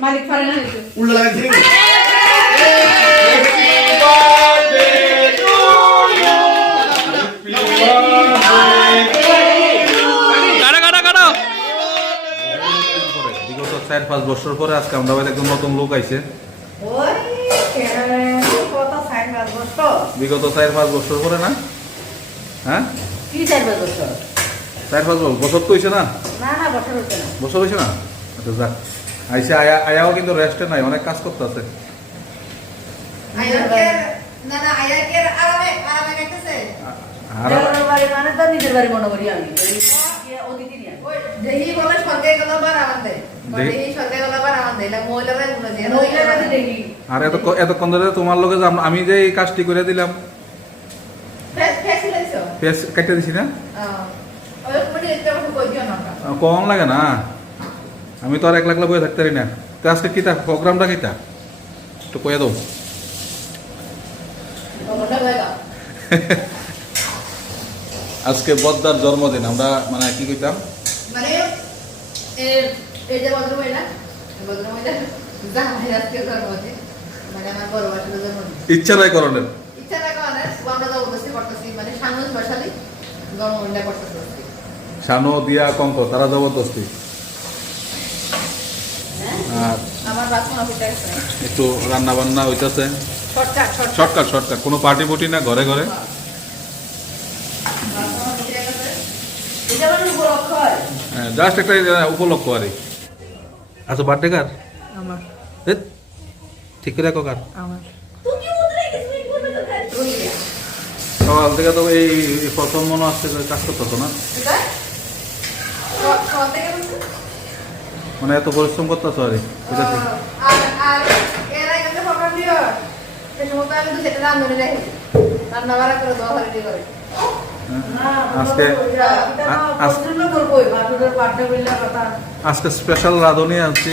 মালিক পারে না? উল্টো চার পাঁচ বছর পরে আজকে আমরা একজন নতুন লোক আইছে। বিগত চার পাঁচ বছর পরে না? হ্যাঁ? চার পাঁচ বছর? বছর? তো হয়েছে না? না না না। বছর হয়েছে না? আচ্ছা যাক। আইসে আয়া আয়াও কিন্তু রেস্টে নাই অনেক কাজ করতে আছে না না আয়াকের আরামে আরামে কাটতেছে আর মানে মনে এতক্ষণ ধরে তোমার লোকে যে আমি যে এই কাজটি করে দিলাম। পেঁয়াজ কেটে দিছি না? মানে কম লাগে না। আমি তো আর এক লাখ বয়ে থাকতে পারি না। তো আজকে কিতা? প্রোগ্রামটা কিতা? একটু কয়ে দাও। আজকে বদ্দার জন্মদিন আমরা মানে কি কইতাম? মানে মানে ইচ্ছা নাই করণের। মানে শানো দিয়া কঙ্ক তারা জবরদস্তি। আর একটু রান্না বান্না হইতাছে। Shortcut shortcut. কোনো পার্টি ফুটি না ঘরে ঘরে? এটা মানে উপলক্ষ হয়। জাস্ট একটা উপলক্ষ আর আচ্ছা বার্থডে কার? আমার। ঠিক করে রাখো কার? আমার। সকাল থেকে তো এই এই প্রথম মনে আসছে কাজ করতেছো না মানে এত পরিশ্রম করতেছো আর কি। ঠিক আছে আর আর এর আগে যে প্রোগ্রাম দিও সে সময় আমি তো সেটা রান্ধনে রেখেছি রান্না বাড়া এত পরিশ্রম হলিডে করে হ্যাঁ। আজকে আজকে স্পেশাল রাঁধুনি আনছি।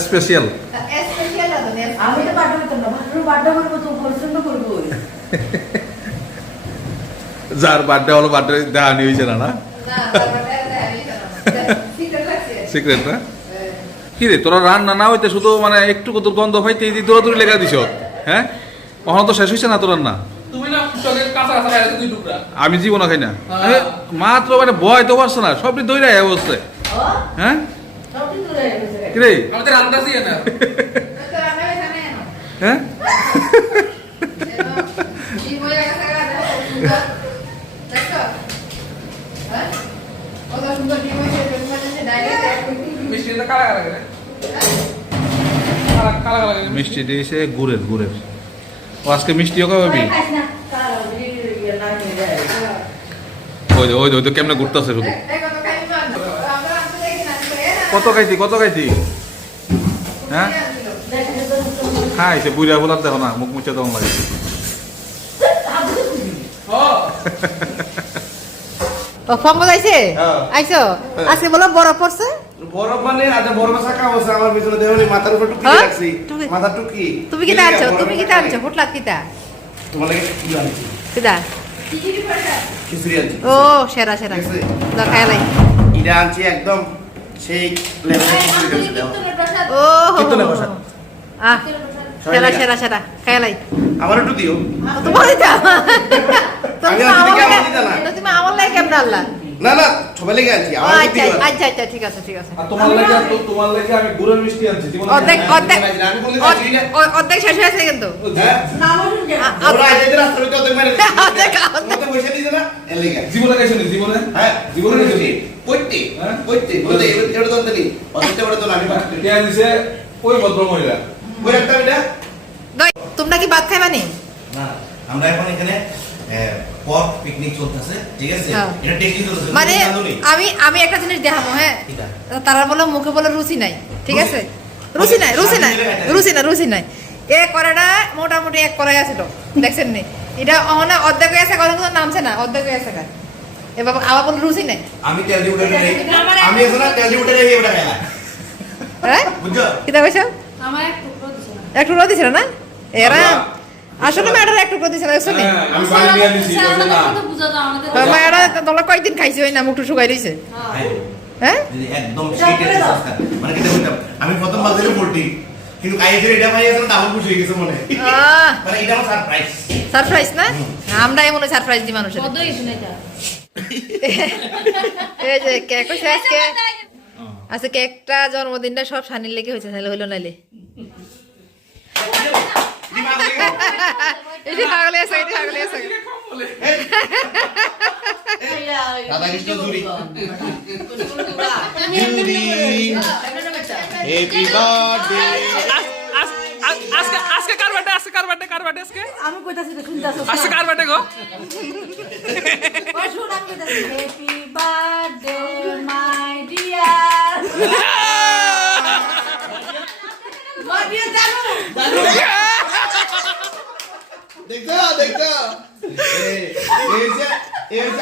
স্পেশাল আমি তো করতাম না করব তো যার বার্থডে হলো বার্থডে দেখানি হয়েছে না না? সিক্রেট না? কি রে তোরা রান্না না হইতে শুধু মানে একটু কত গন্ধ পাইতে এই দৌড়াদৌড়ি লেখা দিছ? হ্যাঁ? কখনো তো শেষ হয়েছে না তোর রান্না? আমি জীবন খাই না। হ্যাঁ। মাত্র মানে ভয় তো পারছে না সবটি দৌড়ে অবস্থায় হ্যাঁ? রে? হ্যাঁ? হ্যাঁ? সুন্দর ডিম হয়েছে ডিম হয়েছে ডাইরেক্ট মিষ্টি তো কালা কালা করে কালা কালা কালা করে মিষ্টি দিয়েছে গুড়ের গুড়ের। ও আজকে মিষ্টিও যায় ওই ওই ওই তো কেমনে ঘুরতেছে শুধু কত খাইতি কত খাইতি? হ্যাঁ? খাইছে বুড়া বলার দেখো না মুখ মুছে তখন লাগে। ও ফঙ্গ যাইছে। আইছো আজকে বলো বরফ পড়ছে বরফ মানে আচ্ছা বরফ শাখা আছে আমার ভিতরে দেহ মাথার উপর টুকি? রাখছি টুকি। টুকি। তুমি কি আনছো তুমি কি আনছো? হোটলা কিটা তোমার লাগে কি আনছি? কিটা খিচুড়ি আনছি ও সেরা সেরা আছে। দেখাই লাই এটা আনছি একদম সেই লেভেলের খিচুড়ি দেখো। ও কীর্তনের প্রসাদ। আহ সেরা সেরা সেরা খাই লাই আমার একটু দিও তোমার দিতা তুমি আমার দিতা না? তুমি আমার লাগে কেমন আল্লাহ না না সবাই লেগে আনছি ও, আমার একটু আচ্ছা আচ্ছা আচ্ছা ঠিক আছে ঠিক আছে আর তোমার লেগে তোমার লেগে আমি গুড়ের মিষ্টি আনছি অর্ধেক অর্ধেক আমি বলে দিচ্ছি না। অর্ধেক- অর্ধেক শেষ হয়েছে কিন্তু হ্যাঁ নামুন কে জীবনে জীবনে হ্যাঁ জীবনে? গেছি কইতে হ্যাঁ? কইতে বলতে এটা তো বড় তো আমি পাচ্ছি দিছে ওই ভদ্র মহিলা একটা এটা তোমরা ভাত খাইবা নি না আমরা এখন এখানে পপ পিকনিক চলতেছে ঠিক আছে? হ্যাঁ। এটা টেকনিক চলতেছে মানে? আমি আমি একটা জিনিস দেখাবো হ্যাঁ? তারা বলে মুখে বলে রুচি নাই ঠিক আছে? রুচি নাই রুচি নাই রুচি নাই রুচি নাই। এ করাটা মোটামুটি এক করাই আছে তো দেখছেন নি? এটা অহনা অর্ধেক হয়ে আছে কথা নামছে না অর্ধেক হয়ে আছে এবার আবার বলে রুচি নাই। আমি তেল দিয়ে উঠে নেই আমি এখন না তেল দিয়ে উঠে নেই ওটা খেলা হ্যাঁ? বুঝছ? কিতা কইছো? আমার এক টুকরো দিছে না। এক টুকরো দিছিল না এরা। আসলে ম্যাডার এক টুকরো দিছিল শুনি হ্যাঁ, আমি দিছি আমাদের না ম্যাডার তোমরা কয়েকদিন খাইছি ওই না মুখটু শুকাই দিয়েছে হ্যাঁ। হ্যাঁ? একদম মানে বলতাম আমি প্রথম বাজারে পোল্ট্রি কিন্তু এটা ভাই আছে ডাবল খুশি হয়ে গেছে মনে। মানে এটা আমার সারপ্রাইজ সারপ্রাইজ না? আমরা এমন সারপ্রাইজ দিই মানুষের। কত কিছু না এটা? এই যে কেক হয়েছে আজকে আচ্ছা কেকটা জন্মদিনটা সব সানির লেগে হয়েছে তাহলে হইল নাইলে এটি হাগলে আছে এটি হাগলে আছে। রাধাকৃষ্ণ জুড়ি জুড়ি হ্যাপি বার্থডে আজকে আজকে কার বার্থডে আজকে কার বার্থডে কার বার্থডে আজকে? আমি কইতাছি তো শুনতাছো আজকে কার বার্থডে গো? ওই শুন আমি কইতাছি happy birthday my dear my dear জানো দেখো দেখো এই এই যে এই যে আসল হ্যাঁ আপডেট দিতেছে যেটা চাকু দাও চাকু দাও বস না না না আমি না এটা নিবা মনে আগে না এটার মধ্যে এখন ইয়ে দিব তো না না না এ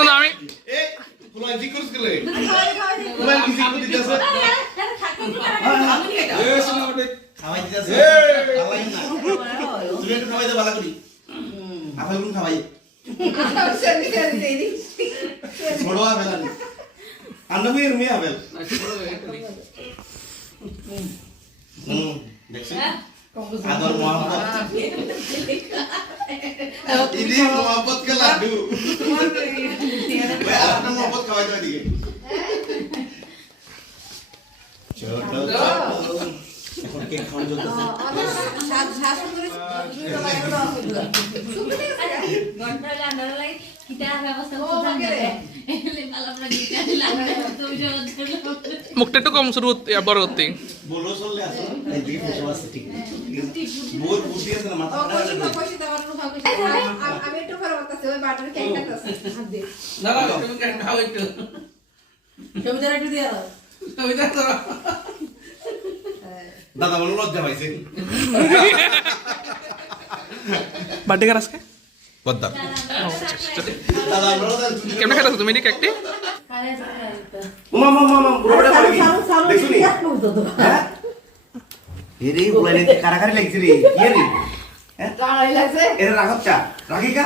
আনি আন্না বুয়ের মেয়ে আপেল। হুম দেখছেন? আদর মোহাম্মদ ইদি মোহাম্মদ কে লাড্ডু ভাই আরেকটা মোহাম্মদ খাওয়াই দাও দিকে ছোট ছোট এখন কেক খাওয়ানো চলতেছে ঘণ্টা হলে আন্ডার লাই কিটা ব্যবস্থা করতে জানে এলে মালা আমরা গিটা লাগবে তো জল মুখটা একটু কম শুরু বড় করতে বলো চললে আসো এই দিকে বসে আছে ঠিক বহুত বুদ্ধি আছে না মাথা আমি একটু পরে বলতেছি ওই বাটার কেকটা না না তুমি কেন খাও একটু। জমিদার একটু দিয়ে দাও। তুমি দেখো দাদা বলো লজ্জা পাইছে। বার্থডে কার আজকে? পদ্মা। দাদা বলো কেমনে খেতেছো তুমি এটি কেকটি? মামা মামা পুরোটা পড়ে গেছে তো হ্যাঁ? এরে বুলাইনে কারাকারি লাগছে রে। কি রে? হ্যাঁ এর রাখব চা রাখি কা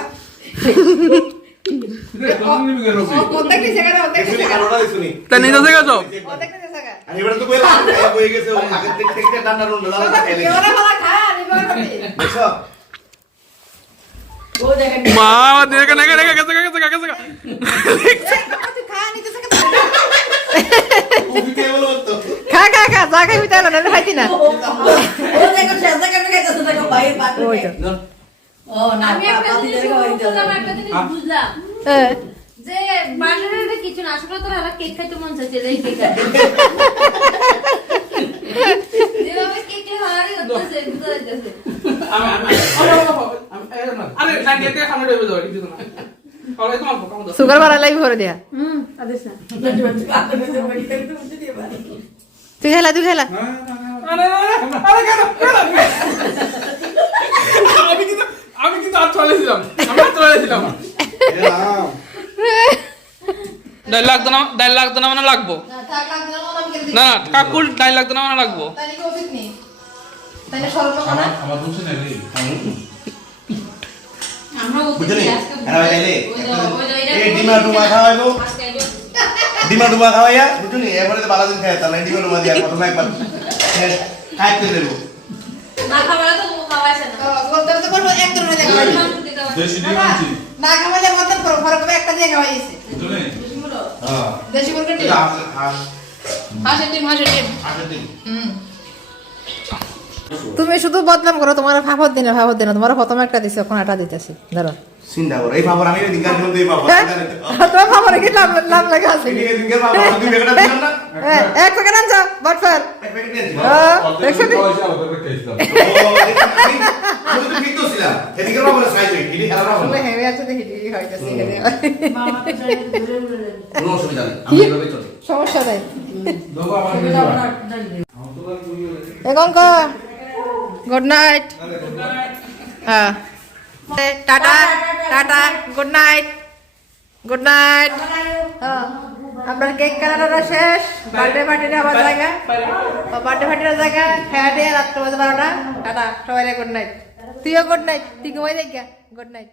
গেছে গেছে গেছে মা দেখে দেখে দেখে গেছে গেছে গেছে তুই খা খা খা যা খাই বিতাই না খাইতি না হ্যাঁ যে কিছু না আসলে তো আর কেক খাইতে মন চাইছে এই কেক যেভাবে কেক হারারি হচ্ছে বুঝতে যাচ্ছে আমি আমি আরে না কেক খানো দেবে যাও কিছু না আরে তোমার পকাম দাও সুগার বাড়া লাগবে ভরে দিয়া হুম আদেশ না তুই খেলা তুই খেলা আরে আরে কেন আমি কিন্তু আমি কিন্তু আর চলেছিলাম আমি আর চলেছিলাম এলাম। ডাইল লাগতো না ডাইল লাগতো না মানে লাগবো। না না কাকুল ডাইল লাগতো না মানে লাগবো। আমার বুঝলি? এই ডিমা ডিমা ডুমা খাওয়াইয়া? বুঝলি এবারে তো বালা দিন খাই তাহলে ডিমা ডুমা দিয়া প্রথমে একবার খাই করে দেবো। না খাওয়া তো খাওয়াইছে না। বলতে বলতে বলব এক ধরনের দেখা হয় দেশি ডিম আনছি। না খাওয়ালে মতন করো ফরক একটা দিয়ে খাওয়াইছে বুঝলে? হ্যাঁ। দেশি মুরগির ডিম এটা হাঁস। হাঁসের ডিম হাঁসের ডিম। হাঁসের ডিম। হুম। তুমি শুধু বদনাম করো তোমার ফাফর দিনে ফাফর দিনে তোমার প্রথম একটা দিছে ওখানে আটা দিতেছি। ধরো। চিন্তা করো এই আমি বাবা হ্যাঁ? তোমার ফাফরে কি নাম নাম লেখা আছে? এই দিনকার বাবা দুই বেটা দিলাম না? হ্যাঁ, এক প্যাকেট আনছো বাটফার এক প্যাকেট নিয়েছি হ্যাঁ, দেখছ নি? ও আমি আমি তো ঠিক তো ছিলাম এদিকের বাবার সাইজ হই খেলা না হেভি আছে হইতাছে এখানে। মামা তো জানে। কোনো অসুবিধা নেই আমি এভাবে চলি। সমস্যা নাই। এখন ক গুড নাইট হ্যাঁ tata tata good night good night আপনার কেক কাটাটা শেষ। বার্থডে পার্টিটা আবার জায়গা। বার্থডে পার্টির জায়গা। খেয়া রাত্রে বাজে বারোটা। টাটা সবাই গুড নাইট তুইও গুড নাইট তুই ঘুমাই দেখ গুড নাইট